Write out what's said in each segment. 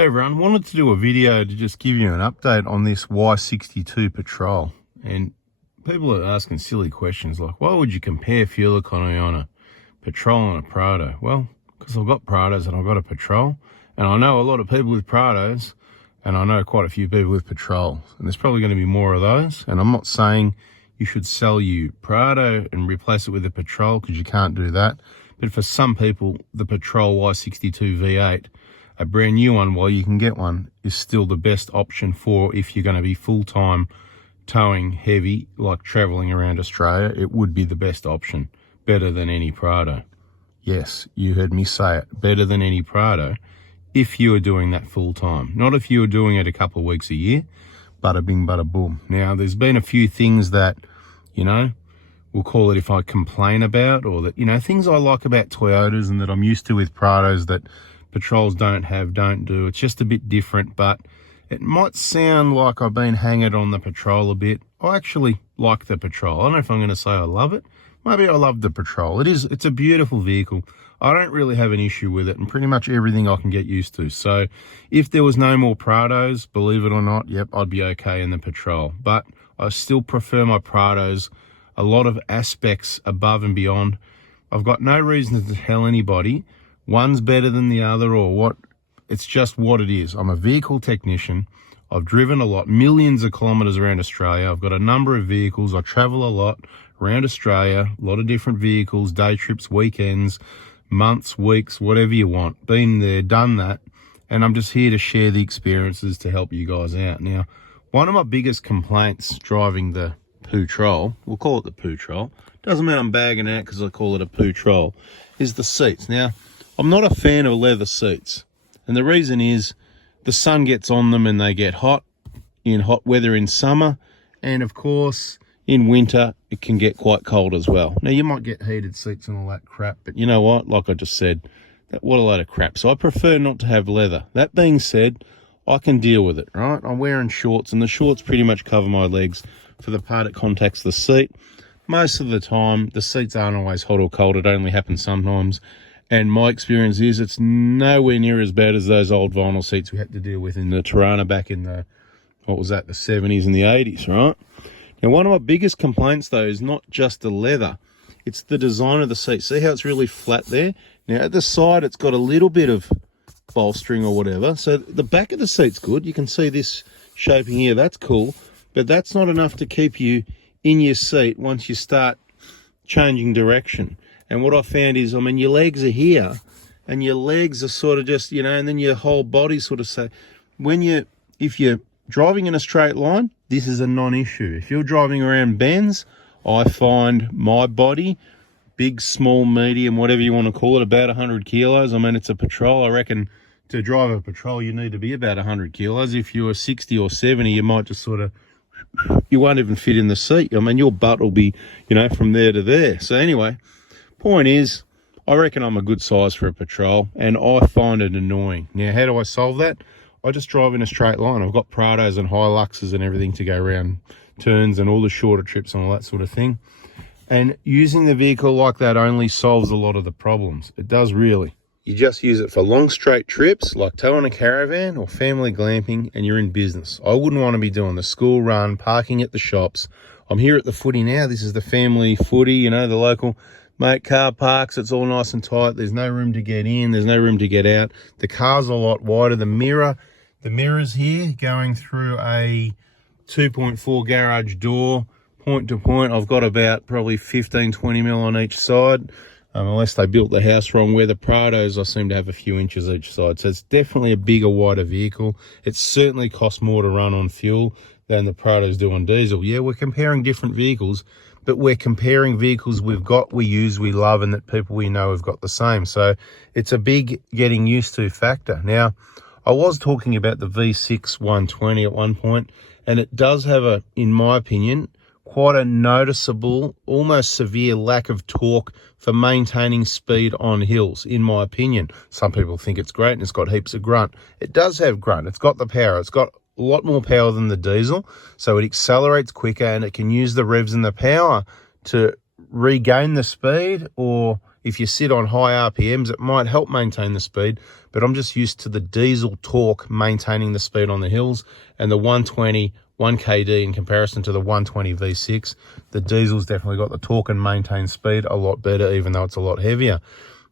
Hey everyone, wanted to do a video to just give you an update on this Y62 Patrol. And people are asking silly questions like, why would you compare fuel economy on a Patrol and a Prado? Well, because I've got Prados and I've got a Patrol, and I know a lot of people with Prados, and I know quite a few people with Patrols, and there's probably going to be more of those. And I'm not saying you should sell your Prado and replace it with a Patrol, because you can't do that. But for some people, the Patrol Y62 V8, a brand new one, while you can get one, is still the best option for if you're going to be full-time towing heavy, like traveling around Australia. It would be the best option, better than any Prado. Yes, you heard me say it, better than any Prado, if you are doing that full-time. Not if you are doing it a couple of weeks a year. Bada bing, bada boom. Now, there's been a few things that, we'll call it, if I complain about, or that, things I like about Toyotas and that I'm used to with Prados that Patrols don't do. It's just a bit different, but it might sound like I've been hanging on the Patrol a bit. I actually like the Patrol. I don't know if I'm going to say I love it. Maybe I love the Patrol. It's a beautiful vehicle. I don't really have an issue with it, and pretty much everything I can get used to. So if there was no more Prados, believe it or not, yep, I'd be okay in the Patrol. But I still prefer my Prados a lot of aspects above and beyond. I've got no reason to tell anybody one's better than the other or what. It's just what it is. I'm a vehicle technician. I've driven a lot, millions of kilometers around Australia. I've got a number of vehicles. I travel a lot around Australia, a lot of different vehicles, day trips, weekends, months, weeks, whatever you want. Been there, done that. And I'm just here to share the experiences to help you guys out. Now, one of my biggest complaints driving the Patrol, we'll call it the Patrol, doesn't mean I'm bagging out because I call it a Patrol, is the seats. Now, I'm not a fan of leather seats, and the reason is the sun gets on them and they get hot in hot weather in summer, and of course in winter it can get quite cold as well. Now, you might get heated seats and all that crap, but you know what, like I just said, what a load of crap. So I prefer not to have leather. That being said, I can deal with it, right? I'm wearing shorts, and the shorts pretty much cover my legs for the part that contacts the seat. Most of the time the seats aren't always hot or cold. It only happens sometimes. And my experience is it's nowhere near as bad as those old vinyl seats we had to deal with in the Tirana back in the, the 70s and the 80s, right? Now, one of my biggest complaints, though, is not just the leather. It's the design of the seat. See how it's really flat there? Now, at the side, it's got a little bit of bolstering or whatever. So the back of the seat's good. You can see this shaping here. That's cool. But that's not enough to keep you in your seat once you start changing direction. And what I found is, your legs are here, and your legs are sort of just, and then your whole body sort of if you're driving in a straight line, this is a non-issue. If you're driving around bends, I find my body, big, small, medium, whatever you want to call it, about 100 kilos. It's a Patrol. I reckon to drive a Patrol, you need to be about 100 kilos. If you're 60 or 70, you might just sort of, you won't even fit in the seat. Your butt will be, from there to there. So anyway, point is, I reckon I'm a good size for a Patrol, and I find it annoying. Now, how do I solve that? I just drive in a straight line. I've got Prados and Hiluxes and everything to go around turns and all the shorter trips and all that sort of thing. And using the vehicle like that only solves a lot of the problems. It does really. You just use it for long straight trips, like towing a caravan or family glamping, and you're in business. I wouldn't want to be doing the school run, parking at the shops. I'm here at the footy now. This is the family footy, the local mate car parks. It's all nice and tight. There's no room to get in. There's no room to get out. The car's a lot wider. The mirror's here going through a 2.4 garage door, point to point. I've got about probably 15, 20 mil on each side. Unless they built the house wrong. Where the Prados, I seem to have a few inches each side. So it's definitely a bigger, wider vehicle. It certainly costs more to run on fuel than the Prados do on diesel. Yeah, we're comparing different vehicles, but we're comparing vehicles we've got, we use, we love, and that people we know have got the same. So it's a big getting used to factor. Now, I was talking about the V6 120 at one point, and it does have in my opinion, quite a noticeable, almost severe lack of torque for maintaining speed on hills, in my opinion. Some people think it's great and it's got heaps of grunt. It does have grunt. It's got the power. It's got a lot more power than the diesel, so it accelerates quicker, and it can use the revs and the power to regain the speed or If you sit on high RPMs, it might help maintain the speed, but I'm just used to the diesel torque maintaining the speed on the hills, and the 120 1kd in comparison to the 120 V6. The diesel's definitely got the torque and maintain speed a lot better, even though it's a lot heavier.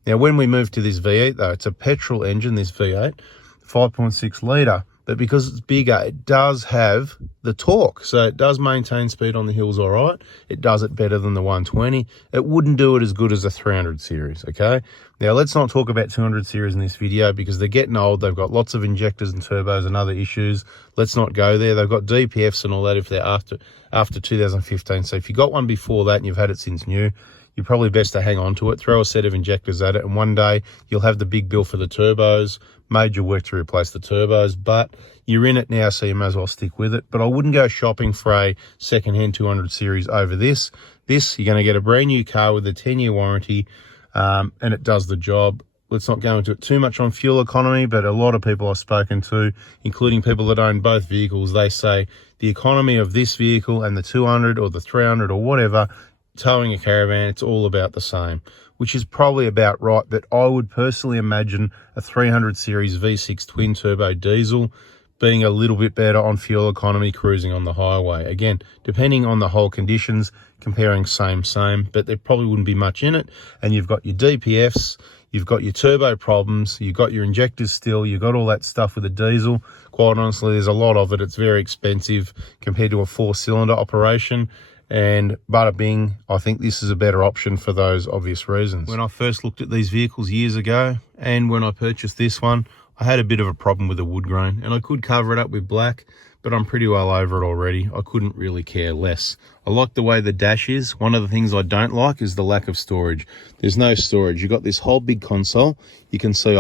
Now, when we move to this V8 though, it's a petrol engine, this V8, 5.6 litre, but because it's bigger, it does have the torque. So it does maintain speed on the hills all right. It does it better than the 120. It wouldn't do it as good as the 300 series, okay? Now, let's not talk about 200 series in this video because they're getting old. They've got lots of injectors and turbos and other issues. Let's not go there. They've got DPFs and all that if they're after 2015. So if you got one before that and you've had it since new, you're probably best to hang on to it, throw a set of injectors at it, and one day you'll have the big bill for the turbos, major work to replace the turbos, but you're in it now, so you may as well stick with it. But I wouldn't go shopping for a second-hand 200 series over this. This, you're going to get a brand new car with a 10-year warranty, and it does the job. Let's not go into it too much on fuel economy, but a lot of people I've spoken to, including people that own both vehicles, they say the economy of this vehicle and the 200 or the 300 or whatever, towing a caravan, it's all about the same, which is probably about right. But I would personally imagine a 300 series V6 twin turbo diesel being a little bit better on fuel economy cruising on the highway. Again, depending on the whole conditions, comparing same, but there probably wouldn't be much in it. And you've got your DPFs, you've got your turbo problems, you've got your injectors still, you've got all that stuff with a diesel. Quite honestly, there's a lot of it. It's very expensive compared to a 4-cylinder operation. And bada bing, I think this is a better option for those obvious reasons. When I first looked at these vehicles years ago, and when I purchased this one, I had a bit of a problem with the wood grain, and I could cover it up with black, but I'm pretty well over it already. I couldn't really care less. I like the way the dash is. One of the things I don't like is the lack of storage. There's no storage. You've got this whole big console. You can see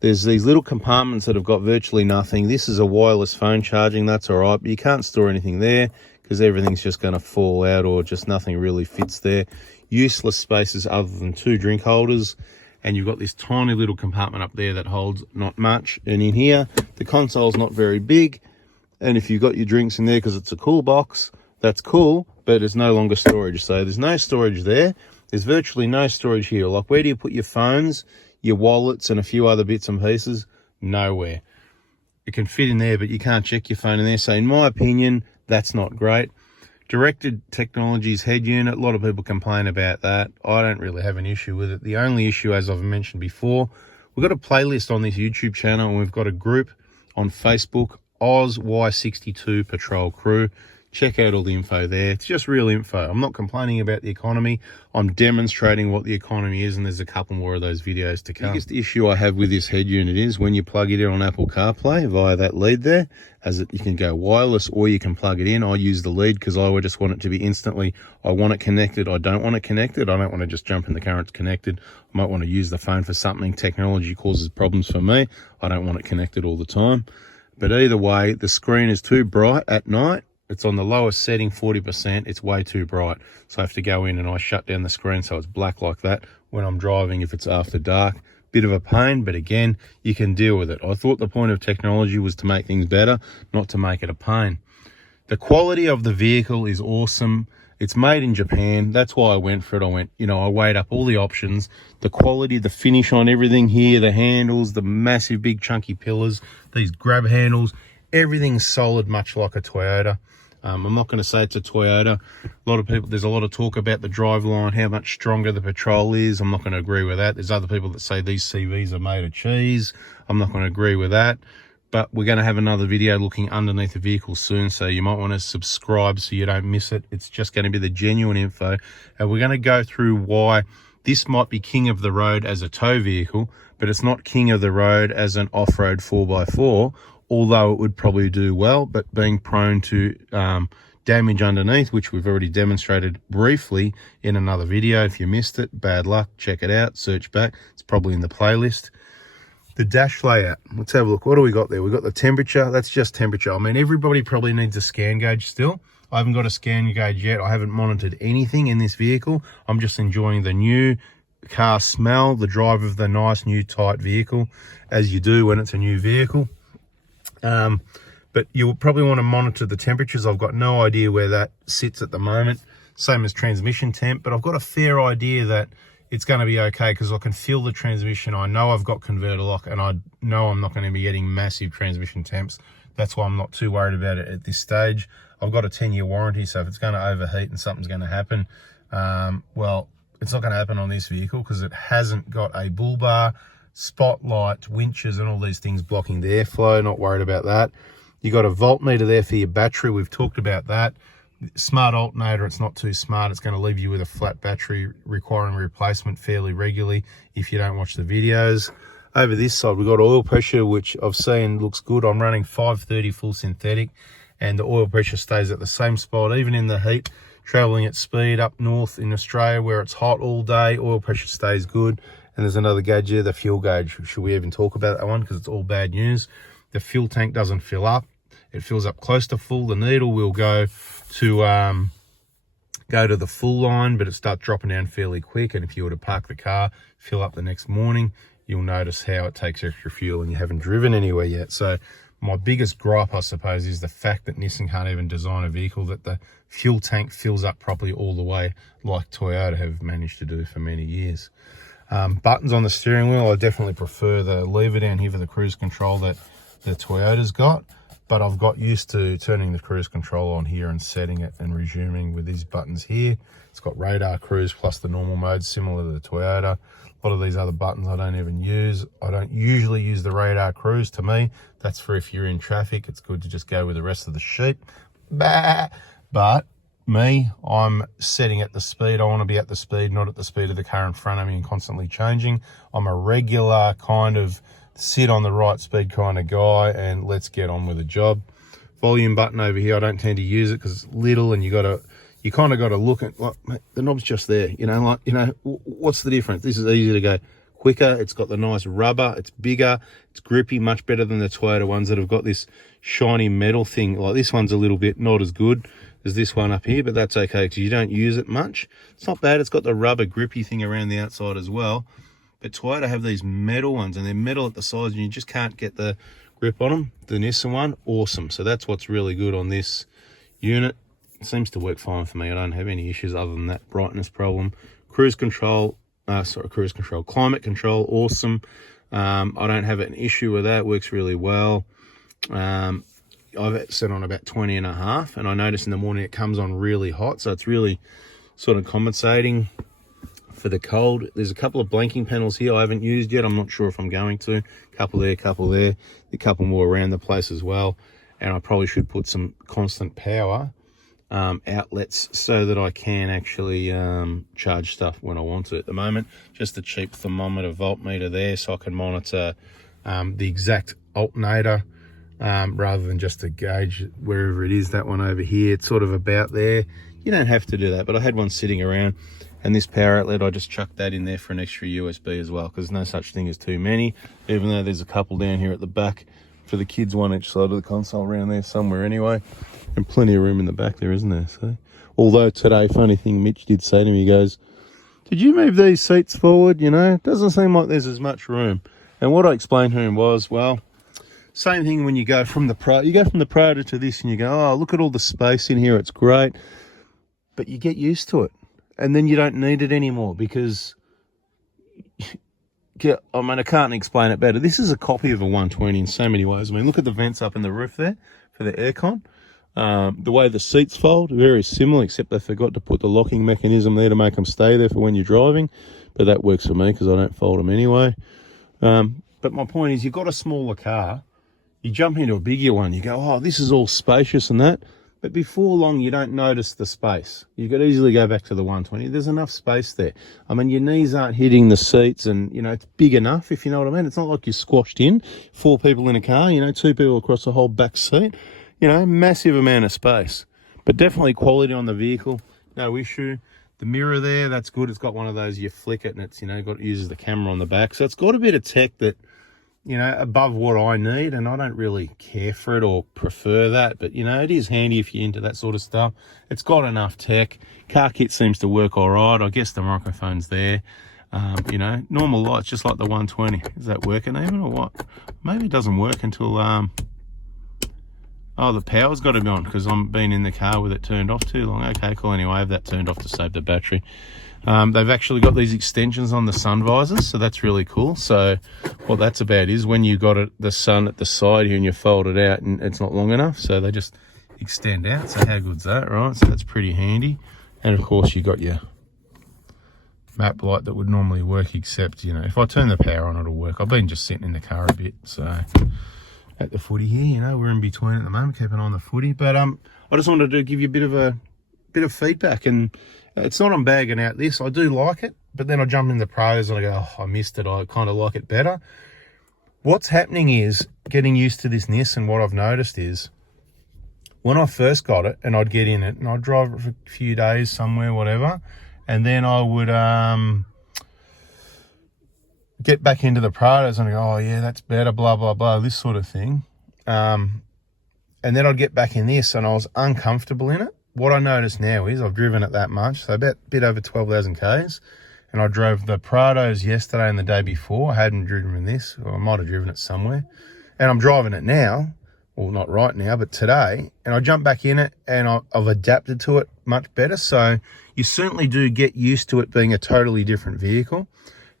there's these little compartments that have got virtually nothing. This is a wireless phone charging, that's all right, but you can't store anything there because everything's just going to fall out or just nothing really fits there. Useless spaces other than 2 drink holders. And you've got this tiny little compartment up there that holds not much. And in here, the console's not very big. And if you've got your drinks in there because it's a cool box, that's cool, but it's no longer storage. So there's no storage there. There's virtually no storage here. Like, where do you put your phones, your wallets, and a few other bits and pieces? Nowhere. It can fit in there, but you can't check your phone in there. So in my opinion, that's not great. Directed Technologies head unit, a lot of people complain about that. I don't really have an issue with it. The only issue, as I've mentioned before, we've got a playlist on this YouTube channel, and we've got a group on Facebook, Oz Y62 Patrol Crew. Check out all the info there. It's just real info. I'm not complaining about the economy. I'm demonstrating what the economy is, and there's a couple more of those videos to come. The biggest issue I have with this head unit is when you plug it in on Apple CarPlay via that lead there, you can go wireless or you can plug it in. I use the lead because I just want it to be instantly. I want it connected. I don't want it connected. I don't want to just jump in the car, it's connected. I might want to use the phone for something. Technology causes problems for me. I don't want it connected all the time. But either way, the screen is too bright at night. It's on the lowest setting, 40%. It's way too bright. So I have to go in and I shut down the screen so it's black like that when I'm driving if it's after dark. Bit of a pain, but again, you can deal with it. I thought the point of technology was to make things better, not to make it a pain. The quality of the vehicle is awesome. It's made in Japan. That's why I went for it. I weighed up all the options, the quality, the finish on everything here, the handles, the massive big chunky pillars, these grab handles, everything's solid, much like a Toyota. I'm not going to say it's a Toyota. There's a lot of talk about the driveline, how much stronger the Patrol is. I'm not going to agree with that. There's other people that say these CVs are made of cheese. I'm not going to agree with that. But we're going to have another video looking underneath the vehicle soon, so you might want to subscribe so you don't miss it. It's just going to be the genuine info. And we're going to go through why this might be king of the road as a tow vehicle, but it's not king of the road as an off-road 4x4, although it would probably do well, but being prone to damage underneath, which we've already demonstrated briefly in another video. If you missed it, bad luck, check it out, search back. It's probably in the playlist. The dash layout, let's have a look. What do we got there? We've got the temperature. That's just temperature. I mean, everybody probably needs a scan gauge still. I haven't got a scan gauge yet. I haven't monitored anything in this vehicle. I'm just enjoying the new car smell, the drive of the nice new tight vehicle, as you do when it's a new vehicle. But you'll probably want to monitor the temperatures. I've got no idea where that sits at the moment. Same as transmission temp, but I've got a fair idea that it's going to be okay because I can feel the transmission. I know I've got converter lock, and I know I'm not going to be getting massive transmission temps. That's why I'm not too worried about it at this stage. I've got a 10-year warranty, so if it's going to overheat and something's going to happen, well, it's not going to happen on this vehicle because it hasn't got a bull bar, spotlight, winches, and all these things blocking the airflow. Not worried about that. You got a voltmeter there for your battery. We've talked about that. Smart alternator, it's not too smart. It's going to leave you with a flat battery requiring replacement fairly regularly if you don't watch the videos. Over this side, we've got oil pressure, which I've seen looks good. I'm running 530 full synthetic, and the oil pressure stays at the same spot, even in the heat. Traveling at speed up north in Australia where it's hot all day, oil pressure stays good. And there's another gauge here, the fuel gauge. Should we even talk about that one? Because it's all bad news. The fuel tank doesn't fill up. It fills up close to full. The needle will go to the full line, but it starts dropping down fairly quick. And if you were to park the car, fill up the next morning, you'll notice how it takes extra fuel and you haven't driven anywhere yet. So my biggest gripe, I suppose, is the fact that Nissan can't even design a vehicle that the fuel tank fills up properly all the way like Toyota have managed to do for many years. Buttons on the steering wheel, I definitely prefer the lever down here for the cruise control that the Toyota's got. But I've got used to turning the cruise control on here and setting it and resuming with these buttons here. It's got radar cruise plus the normal mode, similar to the Toyota. A lot of these other buttons I don't even use. I don't usually use the radar cruise. To me, that's for if you're in traffic. It's good to just go with the rest of the sheep. Bah! But me, I'm setting at the speed. I want to be at the speed, not at the speed of the car in front of me and constantly changing. I'm a regular kind of sit on the right speed kind of guy, and let's get on with the job. Volume button over here, I don't tend to use it because it's little, and you kind of got to look at, like, the knob's just there, what's the difference? This is easy to go quicker. It's got the nice rubber, it's bigger, it's grippy, much better than the Toyota ones that have got this shiny metal thing. Like, this one's a little bit not as good as this one up here, but that's okay because you don't use it much. It's not bad. It's got the rubber grippy thing around the outside as well. But Toyota have these metal ones, and they're metal at the sides, and you just can't get the grip on them. The Nissan one, awesome. So that's what's really good on this unit. It seems to work fine for me. I don't have any issues other than that brightness problem. Climate control, awesome. I don't have an issue with that. It works really well. I've set on about 20.5, and I notice in the morning it comes on really hot, so it's really sort of compensating for the cold. There's a couple of blanking panels here I haven't used yet. I'm not sure if I'm going to. A couple there, a couple more around the place as well. And I probably should put some constant power outlets so that I can actually charge stuff when I want to. At the moment, just a cheap thermometer voltmeter there so I can monitor the exact alternator rather than just a gauge wherever it is. That one over here, it's sort of about there. You don't have to do that, but I had one sitting around. And this power outlet, I just chucked that in there for an extra USB as well, because there's no such thing as too many, even though there's a couple down here at the back for the kids, one each side of the console around there somewhere anyway. And plenty of room in the back there, isn't there? So, although today, funny thing, Mitch did say to me, he goes, did you move these seats forward? It doesn't seem like there's as much room. And what I explained to him was, well, same thing when you go from the Prada to this, and you go, oh, look at all the space in here, it's great. But you get used to it. And then you don't need it anymore because, I can't explain it better. This is a copy of a 120 in so many ways. Look at the vents up in the roof there for the aircon. The way the seats fold, very similar, except they forgot to put the locking mechanism there to make them stay there for when you're driving. But that works for me because I don't fold them anyway. But my point is, you've got a smaller car. You jump into a bigger one. You go, oh, this is all spacious and that. But before long, you don't notice the space. You could easily go back to the 120. There's enough space there. Your knees aren't hitting the seats, and, it's big enough, if you know what I mean. It's not like you're squashed in, 4 people in a car, 2 people across the whole back seat. Massive amount of space. But definitely quality on the vehicle, no issue. The mirror there, that's good. It's got one of those, you flick it, and it's, uses the camera on the back. So it's got a bit of tech that, above what I need, and I don't really care for it or prefer that, but it is handy if you're into that sort of stuff. It's got enough tech. Car kit seems to work all right. I guess the microphone's there. Normal lights, just like the 120. Is that working even or what? Maybe it doesn't work until oh, the power's got to be on because I'm been in the car with it turned off too long. Okay, cool. Anyway, I have that turned off to save the battery. They've actually got these extensions on the sun visors, so that's really cool. So what that's about is when you got the sun at the side here and you fold it out and it's not long enough, so they just extend out. So how good's that, right? So that's pretty handy. And of course you got your map light that would normally work, except, you know, if I turn the power on, it'll work. I've been just sitting in the car a bit, so at the footy here, you know, we're in between at the moment, keeping on the footy. But I just wanted to give you a bit of feedback, and it's not I'm bagging out this. I do like it, but then I jump in the pros and I go, oh, I missed it. I kind of like it better. What's happening is getting used to this Nissan. What I've noticed is when I first got it and I'd get in it and I'd drive it for a few days somewhere, whatever, and then I would get back into the Prados and I go, oh yeah, that's better, blah, blah, blah, this sort of thing. And then I'd get back in this and I was uncomfortable in it. What I notice now is I've driven it that much, so about a bit over 12,000 Ks. And I drove the Prados yesterday and the day before. I hadn't driven this, or I might have driven it somewhere. And I'm driving it now, well, not right now, but today. And I jumped back in it and I've adapted to it much better. So you certainly do get used to it being a totally different vehicle.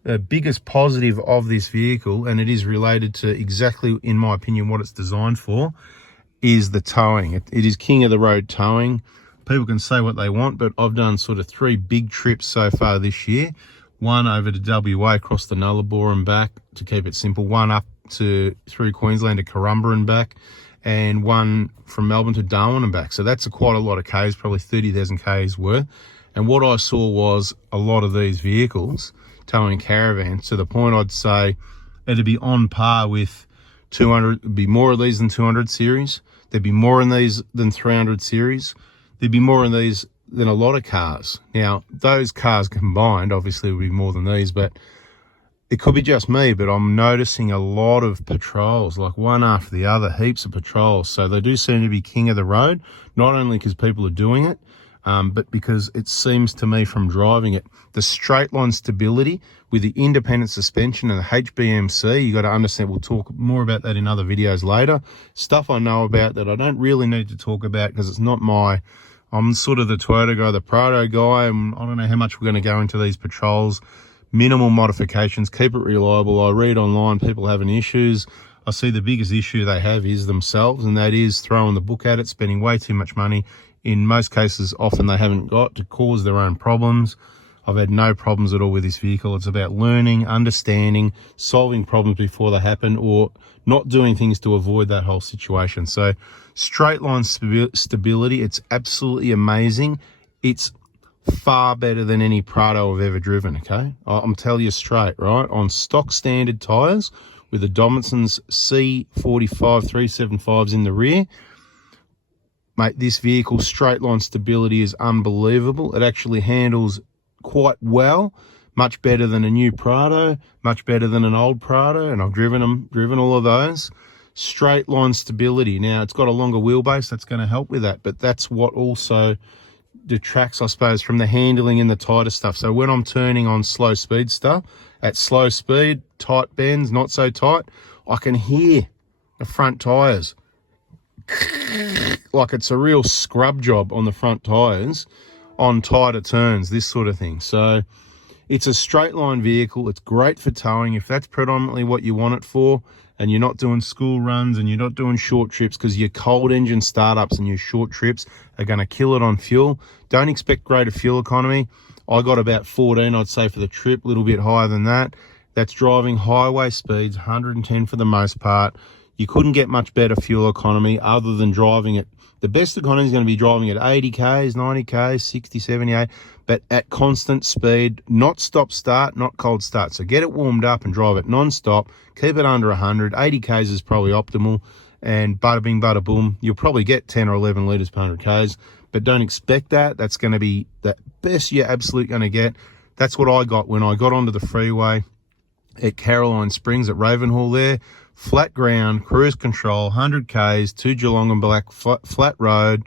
The biggest positive of this vehicle, and it is related to exactly, in my opinion, what it's designed for, is the towing. It is king of the road towing. People can say what they want, but I've done sort of 3 big trips so far this year. One over to WA across the Nullarbor and back, to keep it simple. One up through Queensland to Corumba and back, and one from Melbourne to Darwin and back. So that's quite a lot of Ks, probably 30,000 Ks worth. And what I saw was a lot of these vehicles towing caravans, to the point I'd say it'd be on par with 200, it'd be more of these than 200 series. There'd be more in these than 300 series. There'd be more in these than a lot of cars. Now, those cars combined obviously would be more than these, but it could be just me, but I'm noticing a lot of patrols, like one after the other, heaps of patrols. So they do seem to be king of the road, not only because people are doing it, but because it seems to me from driving it, the straight line stability with the independent suspension and the HBMC, you got to understand, we'll talk more about that in other videos later. Stuff I know about that I don't really need to talk about because it's not I'm sort of the Toyota guy, the Prado guy, and I don't know how much we're going to go into these patrols. Minimal modifications, keep it reliable. I read online, people having issues. I see the biggest issue they have is themselves, and that is throwing the book at it, spending way too much money. In most cases, often they haven't got, to cause their own problems. I've had no problems at all with this vehicle. It's about learning, understanding, solving problems before they happen, or not doing things to avoid that whole situation. So straight line stability, it's absolutely amazing. It's far better than any Prado I've ever driven, okay? I'm telling you straight, right? On stock standard tyres with the Dominson's C45 375s in the rear, mate, this vehicle's straight line stability is unbelievable. It actually handles quite well, much better than a new Prado, much better than an old Prado, and I've driven all of those. Straight line stability. Now, it's got a longer wheelbase, that's going to help with that, but that's what also detracts, I suppose, from the handling and the tighter stuff. So when I'm turning on slow speed stuff, at slow speed, tight bends, not so tight, I can hear the front tyres like it's a real scrub job on the front tyres on tighter turns, this sort of thing. So it's a straight line vehicle. It's great for towing if that's predominantly what you want it for, and you're not doing school runs and you're not doing short trips, because your cold engine startups and your short trips are going to kill it on fuel. Don't expect greater fuel economy. I got about 14, I'd say, for the trip, a little bit higher than that. That's driving highway speeds, 110 for the most part. You couldn't get much better fuel economy other than driving it. The best economy is going to be driving at 80 Ks, 90 Ks, 60, 78, but at constant speed, not stop start, not cold start. So get it warmed up and drive it non-stop. Keep it under 100. 80 Ks is probably optimal, and bada bing, bada boom, you'll probably get 10 or 11 litres per 100 Ks, but don't expect that. That's going to be the best you're absolutely going to get. That's what I got when I got onto the freeway at Caroline Springs at Ravenhall there. Flat ground, cruise control, 100 Ks, to Geelong and Black, flat road.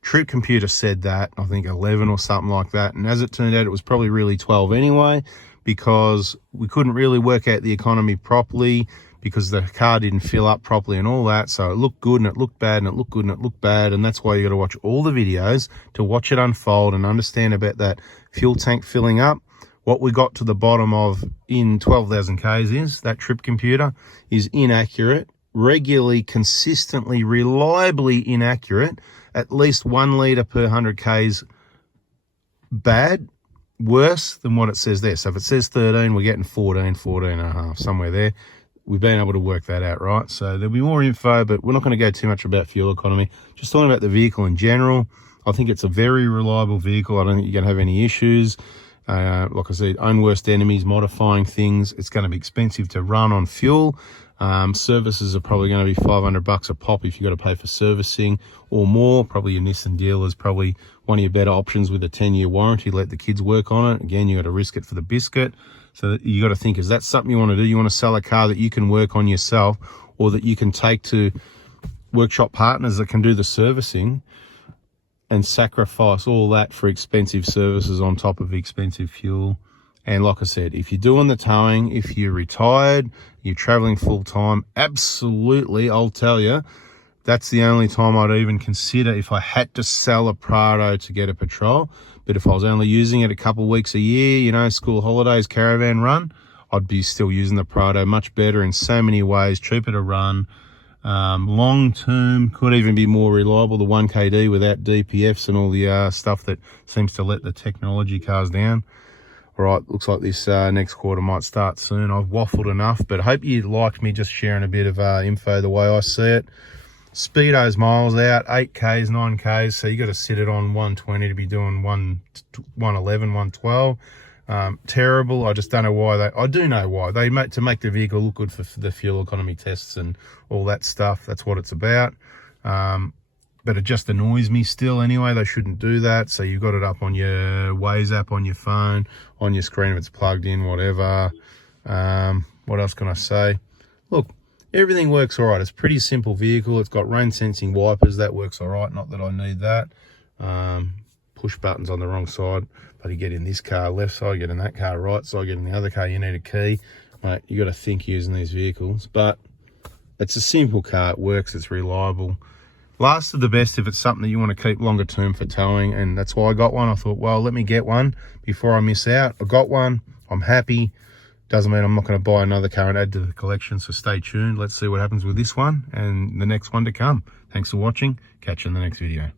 Trip computer said that, I think 11 or something like that. And as it turned out, it was probably really 12 anyway, because we couldn't really work out the economy properly. because the car didn't fill up properly and all that. So it looked good and it looked bad and it looked good and it looked bad. And that's why you got to watch all the videos to watch it unfold and understand about that fuel tank filling up. What we got to the bottom of in 12,000 Ks is that trip computer is inaccurate, regularly, consistently, reliably inaccurate, at least 1 litre per 100 Ks bad, worse than what it says there. So if it says 13, we're getting 14, 14 and a half, somewhere there. We've been able to work that out, right? So there'll be more info, but we're not going to go too much about fuel economy. Just talking about the vehicle in general. I think it's a very reliable vehicle. I don't think you're going to have any issues. Like I said, own worst enemies, modifying things. It's going to be expensive to run on fuel. Services are probably going to be $500 a pop if you've got to pay for servicing or more. Probably your Nissan dealer is probably one of your better options with a 10-year warranty. Let the kids work on it. Again, you got to risk it for the biscuit. So you got to think, is that something you want to do? You want to sell a car that you can work on yourself, or that you can take to workshop partners that can do the servicing, and sacrifice all that for expensive services on top of expensive fuel? And like I said, if you're doing the towing, if you're retired, you're traveling full time, absolutely, I'll tell you, that's the only time I'd even consider if I had to sell a Prado to get a Patrol. But if I was only using it a couple of weeks a year, you know, school holidays, caravan run, I'd be still using the Prado. Much better in so many ways, cheaper to run, long term, could even be more reliable, the 1KD without DPFs and all the stuff that seems to let the technology cars down. All right, looks like this next quarter might start soon. I've waffled enough, but I hope you liked me just sharing a bit of info the way I see it. Speedo's miles out, 8Ks, 9Ks, so you got to sit it on 120 to be doing 111, 112. Terrible. I just don't know why I do know why. They to make the vehicle look good for the fuel economy tests and all that stuff. That's what it's about. But it just annoys me still anyway. They shouldn't do that. So you've got it up on your Waze app on your phone, on your screen if it's plugged in, whatever. What else can I say? Look, everything works all right. It's a pretty simple vehicle. It's got rain sensing wipers. That works all right. Not that I need that. Push buttons on the wrong side. But you get in this car left side, get in that car right side, get in the other car, you need a key. Mate, you got to think using these vehicles. But it's a simple car. It works. It's reliable. Last of the best if it's something that you want to keep longer term for towing, and that's why I got one. I thought, well, let me get one before I miss out. I got one. I'm happy. Doesn't mean I'm not going to buy another car and add to the collection, so stay tuned. Let's see what happens with this one and the next one to come. Thanks for watching. Catch you in the next video.